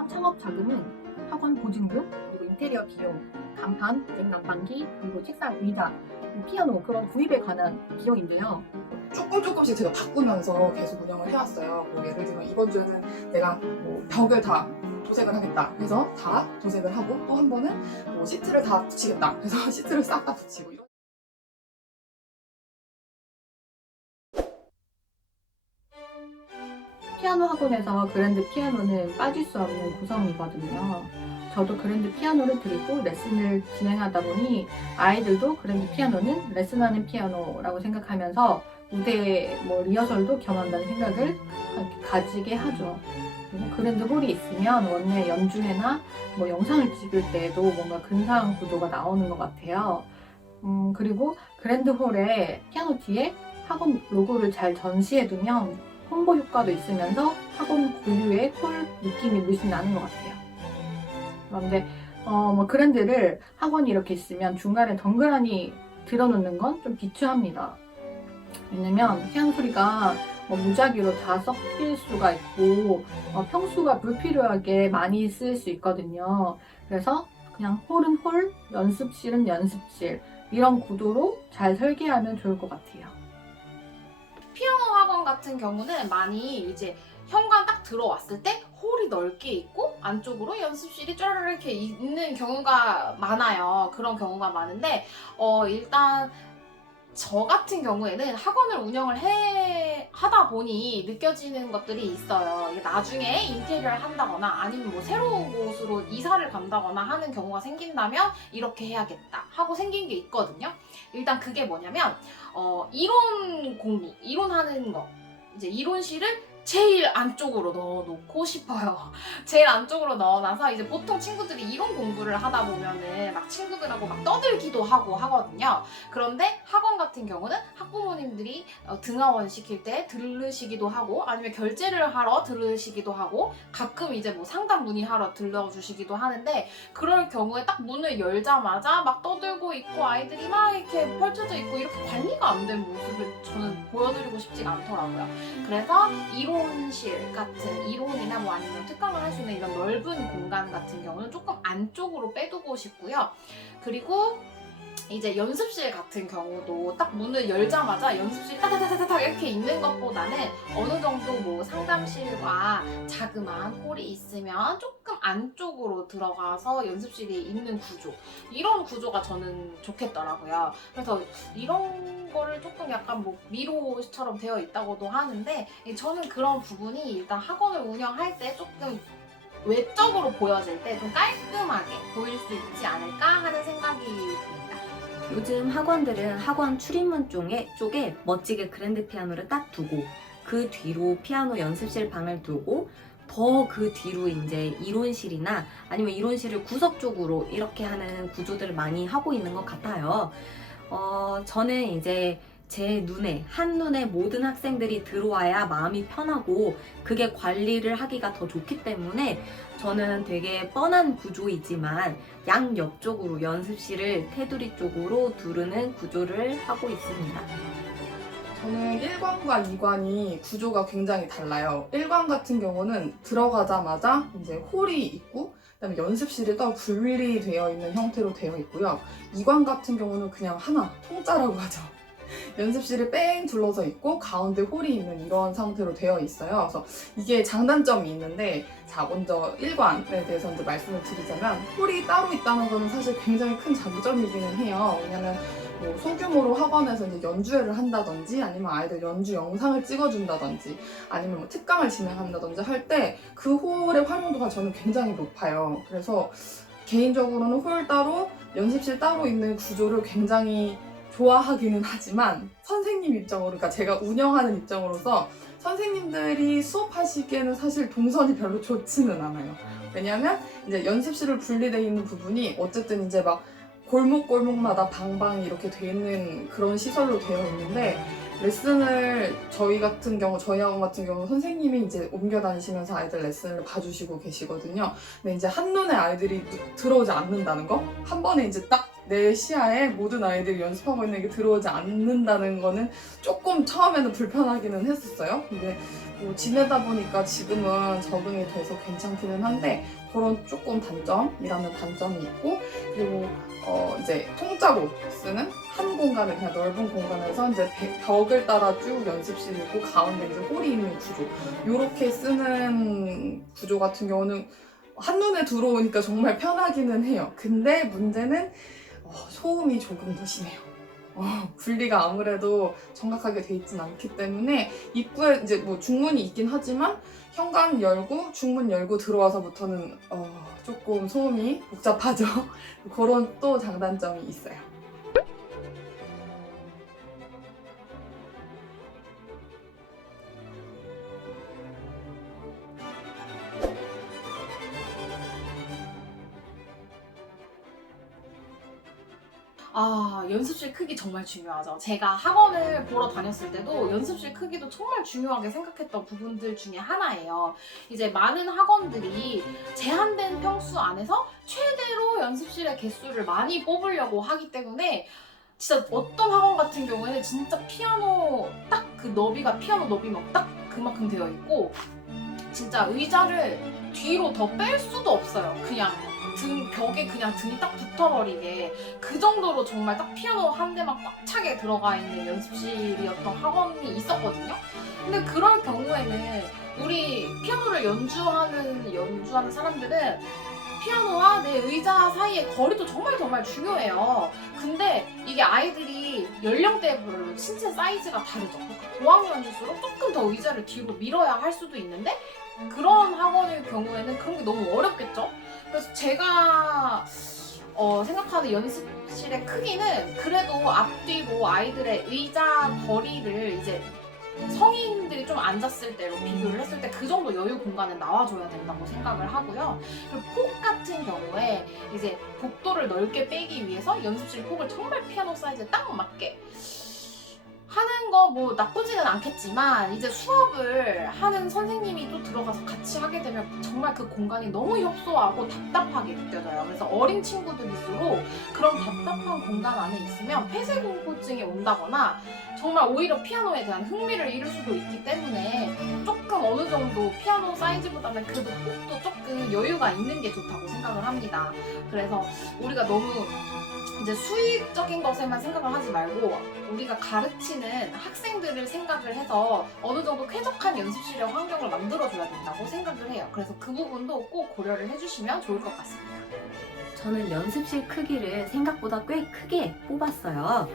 학원 창업 자금은 학원 보증금, 그리고 인테리어 비용, 간판, 냉난방기, 그리고 책상, 의자, 그리고 피아노 그런 구입에 관한 비용인데요. 조금씩 제가 바꾸면서 계속 운영을 해왔어요. 뭐 예를 들면 이번 주에는 내가 뭐 벽을 다 도색을 하겠다 해서 다 도색을 하고, 또 한 번은 뭐 시트를 다 붙이겠다 해서 시트를 싹 다 붙이고. 피아노 학원에서 그랜드 피아노는 빠질 수 없는 구성이거든요. 저도 그랜드 피아노를 드리고 레슨을 진행하다 보니 아이들도 그랜드 피아노는 레슨하는 피아노라고 생각하면서 무대 리허설도 겸한다는 생각을 가지게 하죠. 그리고 그랜드 홀이 있으면 원래 연주회나 영상을 찍을 때도 뭔가 근사한 구도가 나오는 것 같아요. 그리고 그랜드 홀에 피아노 뒤에 학원 로고를 잘 전시해두면 홍보 효과도 있으면서 학원 고유의 홀 느낌이 물씬 나는 것 같아요. 그런데 그랜드를 학원이 이렇게 있으면 중간에 덩그러니 들어놓는 건 좀 비추합니다. 왜냐면 피아노 소리가 무작위로 다 섞일 수가 있고 평수가 불필요하게 많이 쓰일 수 있거든요. 그래서 그냥 홀은 홀, 연습실은 연습실 이런 구도로 잘 설계하면 좋을 것 같아요. 피아노 학원 같은 경우는 많이 이제 현관 딱 들어왔을 때 홀이 넓게 있고 안쪽으로 연습실이 쫘르르 이렇게 있는 경우가 많아요. 그런 경우가 많은데 일단 저 같은 경우에는 학원을 운영을 하다 보니 느껴지는 것들이 있어요. 이게 나중에 인테리어를 한다거나 아니면 뭐 새로운 곳으로 이사를 간다거나 하는 경우가 생긴다면 이렇게 해야겠다 하고 생긴 게 있거든요. 일단 그게 뭐냐면 이론 공부, 이론하는 거, 이제 이론실을 제일 안쪽으로 넣어놓고 싶어요. 제일 안쪽으로 넣어놔서 이제 보통 친구들이 이론 공부를 하다 보면은 막 친구들하고 막 떠들기도 하고 하거든요. 그런데 학원 같은 경우는 학부모님들이 등하원 시킬 때 들으시기도 하고 아니면 결제를 하러 들으시기도 하고 가끔 이제 뭐 상담 문의하러 들러주시기도 하는데, 그럴 경우에 딱 문을 열자마자 막 떠들고 있고 아이들이 막 이렇게 펼쳐져 있고 이렇게 관리가 안 된 모습을 저는 보여드리고 싶지가 않더라고요. 그래서 이론실 같은 이론이나 뭐 아니면 특강을 할 수 있는 이런 넓은 공간 같은 경우는 조금 안쪽으로 빼두고 싶고요. 그리고 이제 연습실 같은 경우도 딱 문을 열자마자 연습실이 따다다다닥 이렇게 있는 것보다는 어느 정도 뭐 상담실과 자그마한 홀이 있으면 조금 안쪽으로 들어가서 연습실이 있는 구조, 이런 구조가 저는 좋겠더라고요. 그래서 이런 거를 조금 약간 뭐 미로처럼 되어 있다고도 하는데 저는 그런 부분이 일단 학원을 운영할 때 조금 외적으로 보여질 때 좀 깔끔하게 보일 수 있지 않을까 하는 생각이 듭니다. 요즘 학원들은 학원 출입문 쪽에 멋지게 그랜드 피아노를 딱 두고 그 뒤로 피아노 연습실 방을 두고 더 그 뒤로 이제 이론실이나 아니면 이론실을 구석 쪽으로 이렇게 하는 구조들을 많이 하고 있는 것 같아요. 저는 이제 제 눈에, 한눈에 모든 학생들이 들어와야 마음이 편하고 그게 관리를 하기가 더 좋기 때문에 저는 되게 뻔한 구조이지만 양 옆쪽으로 연습실을 테두리 쪽으로 두르는 구조를 하고 있습니다. 저는 1관과 2관이 구조가 굉장히 달라요. 1관 같은 경우는 들어가자마자 이제 홀이 있고 그다음에 연습실이 따로 분리되어 있는 형태로 되어 있고요. 2관 같은 경우는 그냥 하나, 통짜라고 하죠. 연습실이 뺑 둘러서 있고 가운데 홀이 있는 이런 상태로 되어 있어요. 그래서 이게 장단점이 있는데, 자, 먼저 1관에 대해서 이제 말씀을 드리자면, 홀이 따로 있다는 거는 사실 굉장히 큰 장점이기는 해요. 왜냐면 뭐 소규모로 학원에서 이제 연주회를 한다든지 아니면 아이들 연주 영상을 찍어준다든지 아니면 뭐 특강을 진행한다든지 할 때 그 홀의 활용도가 저는 굉장히 높아요. 그래서 개인적으로는 홀 따로 연습실 따로 있는 구조를 굉장히 좋아하기는 하지만 선생님 입장으로, 그러니까 제가 운영하는 입장으로서 선생님들이 수업하시기에는 사실 동선이 별로 좋지는 않아요. 왜냐하면 이제 연습실을 분리되어 있는 부분이 어쨌든 이제 막 골목골목마다 방방이 이렇게 돼 있는 그런 시설로 되어 있는데, 레슨을 저희 학원 같은 경우 선생님이 이제 옮겨 다니시면서 아이들 레슨을 봐주시고 계시거든요. 근데 이제 한눈에 아이들이 들어오지 않는다는 거? 한 번에 이제 딱 내 시야에 모든 아이들이 연습하고 있는 게 들어오지 않는다는 거는 조금 처음에는 불편하기는 했었어요. 근데 뭐 지내다 보니까 지금은 적응이 돼서 괜찮기는 한데 그런 조금 단점이라는 단점이 있고, 그리고 이제 통짜로 쓰는 한 공간을 그냥 넓은 공간에서 이제 벽을 따라 쭉 연습실이 있고 가운데 이제 홀이 있는 구조, 요렇게 쓰는 구조 같은 경우는 한눈에 들어오니까 정말 편하기는 해요. 근데 문제는 소음이 조금 더 심해요. 분리가 아무래도 정확하게 돼 있진 않기 때문에 입구에 이제 뭐 중문이 있긴 하지만 현관 열고 중문 열고 들어와서부터는 조금 소음이 복잡하죠. 그런 또 장단점이 있어요. 연습실 크기 정말 중요하죠. 제가 학원을 보러 다녔을 때도 연습실 크기도 정말 중요하게 생각했던 부분들 중에 하나예요. 이제 많은 학원들이 제한된 평수 안에서 최대로 연습실의 개수를 많이 뽑으려고 하기 때문에 진짜 어떤 학원 같은 경우에는 진짜 피아노 딱 그 너비가 피아노 너비만 딱 그만큼 되어 있고 진짜 의자를 뒤로 더 뺄 수도 없어요. 그냥 벽에 그냥 등이 딱 붙어버리게 그 정도로 정말 딱 피아노 한 대만 꽉 차게 들어가 있는 연습실이었던 학원이 있었거든요. 근데 그럴 경우에는 우리 피아노를 연주하는 사람들은 피아노와 내 의자 사이의 거리도 정말 중요해요. 근데 이게 아이들이 연령대별로 신체 사이즈가 다르죠. 고학년일수록 조금 더 의자를 뒤로 밀어야 할 수도 있는데 그런 학원의 경우에는 그런 게 너무 어렵겠죠? 그래서 제가 생각하는 연습실의 크기는 그래도 앞뒤로 아이들의 의자 거리를 이제 성인들이 좀 앉았을 때로 비교를 했을 때 그 정도 여유 공간은 나와줘야 된다고 생각을 하고요. 그리고 폭 같은 경우에 이제 복도를 넓게 빼기 위해서 연습실 폭을 정말 피아노 사이즈에 딱 맞게 하는 거 뭐 나쁘지는 않겠지만 이제 수업을 하는 선생님이 또 들어가서 같이 하게 되면 정말 그 공간이 너무 협소하고 답답하게 느껴져요. 그래서 어린 친구들일수록 그런 답답한 공간 안에 있으면 폐쇄공포증이 온다거나 정말 오히려 피아노에 대한 흥미를 잃을 수도 있기 때문에 조금 어느 정도 피아노 사이즈보다는 그래도 폭도 조금 여유가 있는 게 좋다고 생각을 합니다. 그래서 우리가 너무 이제 수익적인 것에만 생각을 하지 말고 우리가 가르치는 학생들을 생각을 해서 어느 정도 쾌적한 연습실의 환경을 만들어줘야 된다고 생각을 해요. 그래서 그 부분도 꼭 고려를 해주시면 좋을 것 같습니다. 저는 연습실 크기를 생각보다 꽤 크게 뽑았어요.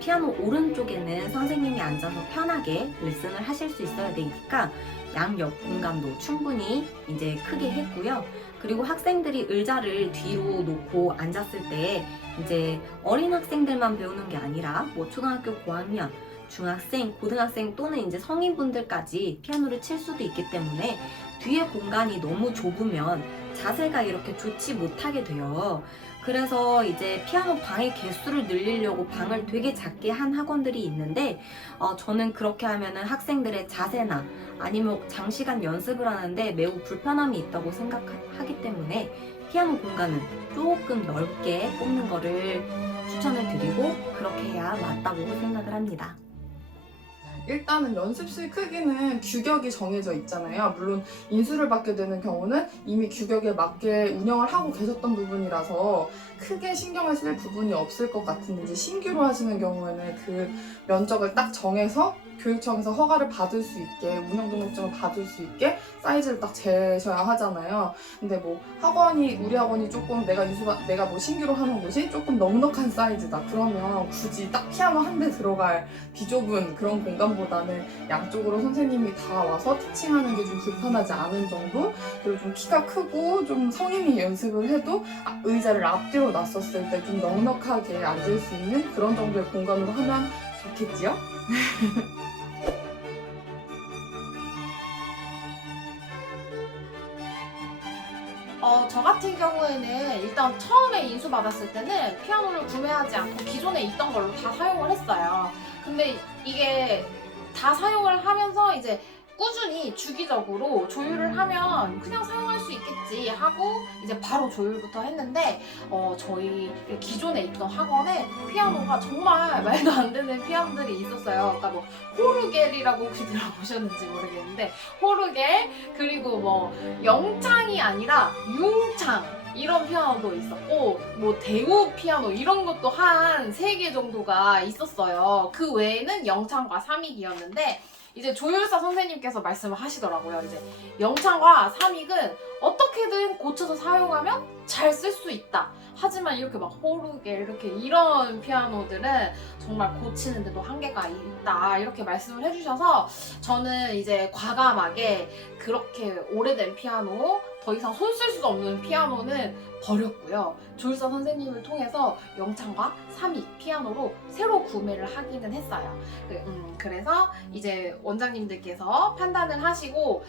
피아노 오른쪽에는 선생님이 앉아서 편하게 레슨을 하실 수 있어야 되니까 양옆 공간도 충분히 이제 크게 했고요. 그리고 학생들이 의자를 뒤로 놓고 앉았을 때 이제 어린 학생들만 배우는 게 아니라 뭐 초등학교 고학년, 중학생, 고등학생 또는 이제 성인분들까지 피아노를 칠 수도 있기 때문에 뒤에 공간이 너무 좁으면 자세가 이렇게 좋지 못하게 돼요. 그래서 이제 피아노 방의 개수를 늘리려고 방을 되게 작게 한 학원들이 있는데 저는 그렇게 하면은 학생들의 자세나 아니면 장시간 연습을 하는데 매우 불편함이 있다고 생각하기 때문에 피아노 공간은 조금 넓게 뽑는 거를 추천을 드리고 그렇게 해야 맞다고 생각을 합니다. 일단은 연습실 크기는 규격이 정해져 있잖아요. 물론 인수를 받게 되는 경우는 이미 규격에 맞게 운영을 하고 계셨던 부분이라서 크게 신경을 쓸 부분이 없을 것 같은데 이제 신규로 하시는 경우에는 그 면적을 딱 정해서 교육청에서 허가를 받을 수 있게 운영등록증을 받을 수 있게 사이즈를 딱 재셔야 하잖아요. 근데 뭐 우리 학원이 조금 내가 뭐 신규로 하는 곳이 조금 넉넉한 사이즈다. 그러면 굳이 딱 피아노 한 대 들어갈 비좁은 그런 공간보다는 양쪽으로 선생님이 다 와서 티칭하는 게 좀 불편하지 않은 정도, 그리고 좀 키가 크고 좀 성인이 연습을 해도 의자를 앞뒤로 놨었을 때 좀 넉넉하게 앉을 수 있는 그런 정도의 공간으로 하면 좋겠지요? 저 같은 경우에는 일단 처음에 인수받았을 때는 피아노를 구매하지 않고 기존에 있던 걸로 다 사용을 했어요. 근데 이게 다 사용을 하면서 이제 꾸준히 주기적으로 조율을 하면 그냥 사용할 수 있겠지 하고 이제 바로 조율부터 했는데 저희 기존에 있던 학원에 피아노가 정말 말도 안 되는 피아노들이 있었어요. 그러니까 뭐 호르겔이라고 혹시 들어보셨는지 모르겠는데 호르겔 그리고 뭐 영창이 아니라 융창 이런 피아노도 있었고 뭐 대우 피아노 이런 것도 한 3개 정도가 있었어요. 그 외에는 영창과 삼익이었는데 이제 조율사 선생님께서 말씀을 하시더라고요. 이제 영창과 삼익은 어떻게든 고쳐서 사용하면 잘 쓸 수 있다. 하지만 이렇게 막 호르겔 이렇게 이런 피아노들은 정말 고치는데도 한계가 있다. 이렇게 말씀을 해주셔서 저는 이제 과감하게 그렇게 오래된 피아노 더 이상 손 쓸 수 없는 피아노는 버렸고요. 조율사 선생님을 통해서 영창과 삼익 피아노로 새로 구매를 하기는 했어요. 그래서 이제 원장님들께서 판단을 하시고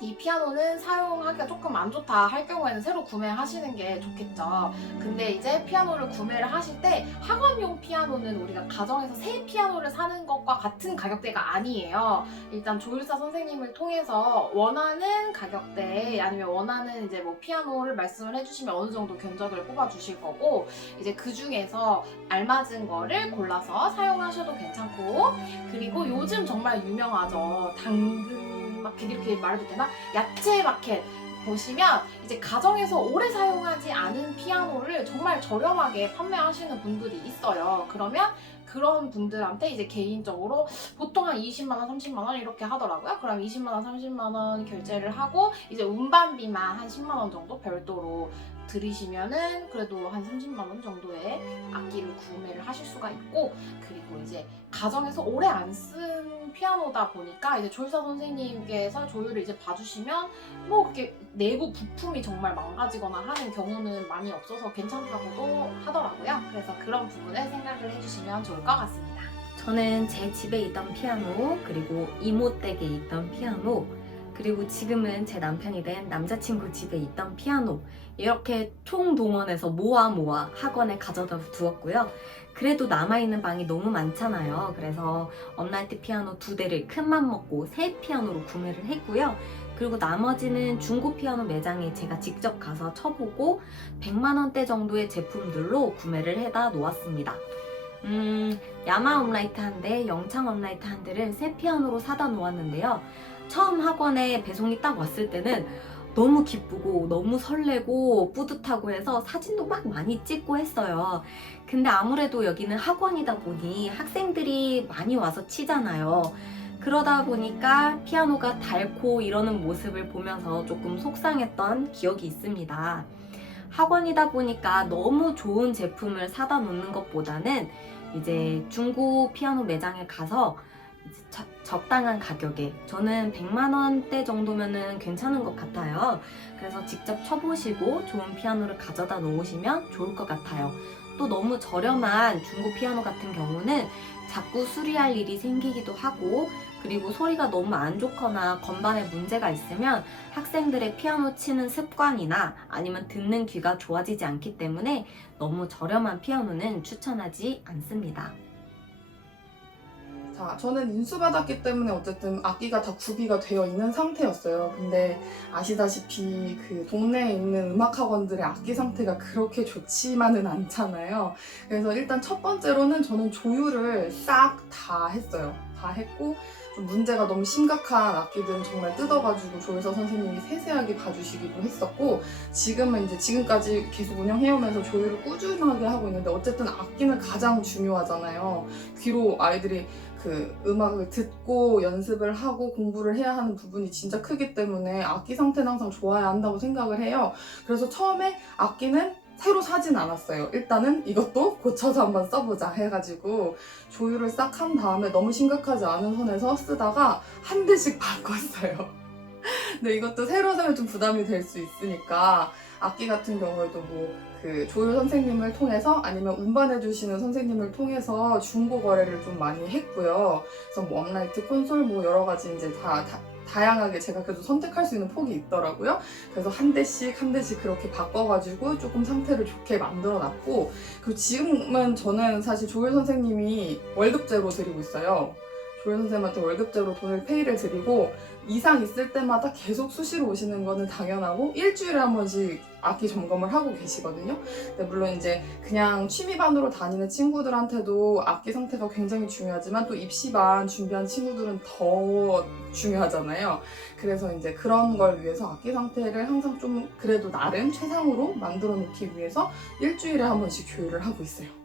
이 피아노는 사용하기가 조금 안 좋다 할 경우에는 새로 구매하시는 게 좋겠죠. 근데 이제 피아노를 구매를 하실 때 학원용 피아노는 우리가 가정에서 새 피아노를 사는 것과 같은 가격대가 아니에요. 일단 조율사 선생님을 통해서 원하는 가격대 아니면 원하는 이제 뭐 피아노를 말씀을 해주시면 어느 정도 견적을 뽑아 주실 거고 이제 그 중에서 알맞은 거를 골라서 사용하셔도 괜찮고 그리고 요즘 정말 유명하죠. 당근 마켓 이렇게 말해도 되나? 야채 마켓 보시면 이제 가정에서 오래 사용하지 않은 피아노를 정말 저렴하게 판매하시는 분들이 있어요. 그러면 그런 분들한테 이제 개인적으로 보통 한 20만원, 30만원 이렇게 하더라고요. 그럼 20만원, 30만원 결제를 하고 이제 운반비만 한 10만원 정도 별도로 들이시면은 그래도 한 30만원 정도의 악기를 구매를 하실 수가 있고 그리고 이제 가정에서 오래 안 쓴 피아노다 보니까 이제 조율사 선생님께서 조율을 이제 봐주시면 뭐 그렇게 내부 부품이 정말 망가지거나 하는 경우는 많이 없어서 괜찮다고도 하더라고요. 그래서 그런 부분을 생각을 해주시면 좋을 것 같습니다. 저는 제 집에 있던 피아노, 그리고 이모 댁에 있던 피아노, 그리고 지금은 제 남편이 된 남자친구 집에 있던 피아노 이렇게 총동원해서 모아 학원에 가져다 두었고요. 그래도 남아있는 방이 너무 많잖아요. 그래서 업라이트 피아노 2대를 큰맘 먹고 새 피아노로 구매를 했고요. 그리고 나머지는 중고 피아노 매장에 제가 직접 가서 쳐보고 100만원대 정도의 제품들로 구매를 해다 놓았습니다. 야마 업라이트 한 대, 영창 업라이트 한 대를 새 피아노로 사다 놓았는데요. 처음 학원에 배송이 딱 왔을 때는 너무 기쁘고 너무 설레고 뿌듯하고 해서 사진도 막 많이 찍고 했어요. 근데 아무래도 여기는 학원이다 보니 학생들이 많이 와서 치잖아요. 그러다 보니까 피아노가 닳고 이러는 모습을 보면서 조금 속상했던 기억이 있습니다. 학원이다 보니까 너무 좋은 제품을 사다 놓는 것보다는 이제 중고 피아노 매장에 가서 적당한 가격에, 저는 100만원대 정도면은 괜찮은 것 같아요. 그래서 직접 쳐보시고 좋은 피아노를 가져다 놓으시면 좋을 것 같아요. 또 너무 저렴한 중고 피아노 같은 경우는 자꾸 수리할 일이 생기기도 하고, 그리고 소리가 너무 안 좋거나 건반에 문제가 있으면 학생들의 피아노 치는 습관이나 아니면 듣는 귀가 좋아지지 않기 때문에 너무 저렴한 피아노는 추천하지 않습니다. 자, 저는 인수받았기 때문에 어쨌든 악기가 다 구비가 되어 있는 상태였어요. 근데 아시다시피 그 동네에 있는 음악학원들의 악기 상태가 그렇게 좋지만은 않잖아요. 그래서 일단 첫 번째로는 저는 조율을 싹 다 했어요. 다 했고 좀 문제가 너무 심각한 악기들은 정말 뜯어가지고 조율사 선생님이 세세하게 봐주시기도 했었고, 지금은 이제 지금까지 계속 운영해오면서 조율을 꾸준하게 하고 있는데 어쨌든 악기는 가장 중요하잖아요. 귀로 아이들이 그 음악을 듣고 연습을 하고 공부를 해야 하는 부분이 진짜 크기 때문에 악기 상태는 항상 좋아야 한다고 생각을 해요. 그래서 처음에 악기는 새로 사진 않았어요. 일단은 이것도 고쳐서 한번 써보자 해가지고 조율을 싹 한 다음에 너무 심각하지 않은 선에서 쓰다가 한 대씩 바꿨어요. 근데 이것도 새로 사면 좀 부담이 될 수 있으니까 악기 같은 경우에도 뭐 그 조율 선생님을 통해서 아니면 운반해주시는 선생님을 통해서 중고 거래를 좀 많이 했고요. 그래서 뭐 업라이트 콘솔 뭐 여러 가지 이제 다 다양하게 제가 그래도 선택할 수 있는 폭이 있더라고요. 그래서 한 대씩 그렇게 바꿔가지고 조금 상태를 좋게 만들어놨고, 그리고 지금은 저는 사실 조율 선생님이 월급제로 드리고 있어요. 조율 선생님한테 월급제로 돈을 페이를 드리고, 이상 있을 때마다 계속 수시로 오시는 거는 당연하고 일주일에 한 번씩 악기 점검을 하고 계시거든요. 근데 물론 이제 그냥 취미반으로 다니는 친구들한테도 악기 상태가 굉장히 중요하지만 또 입시반 준비한 친구들은 더 중요하잖아요. 그래서 이제 그런 걸 위해서 악기 상태를 항상 좀 그래도 나름 최상으로 만들어 놓기 위해서 일주일에 한 번씩 교육을 하고 있어요.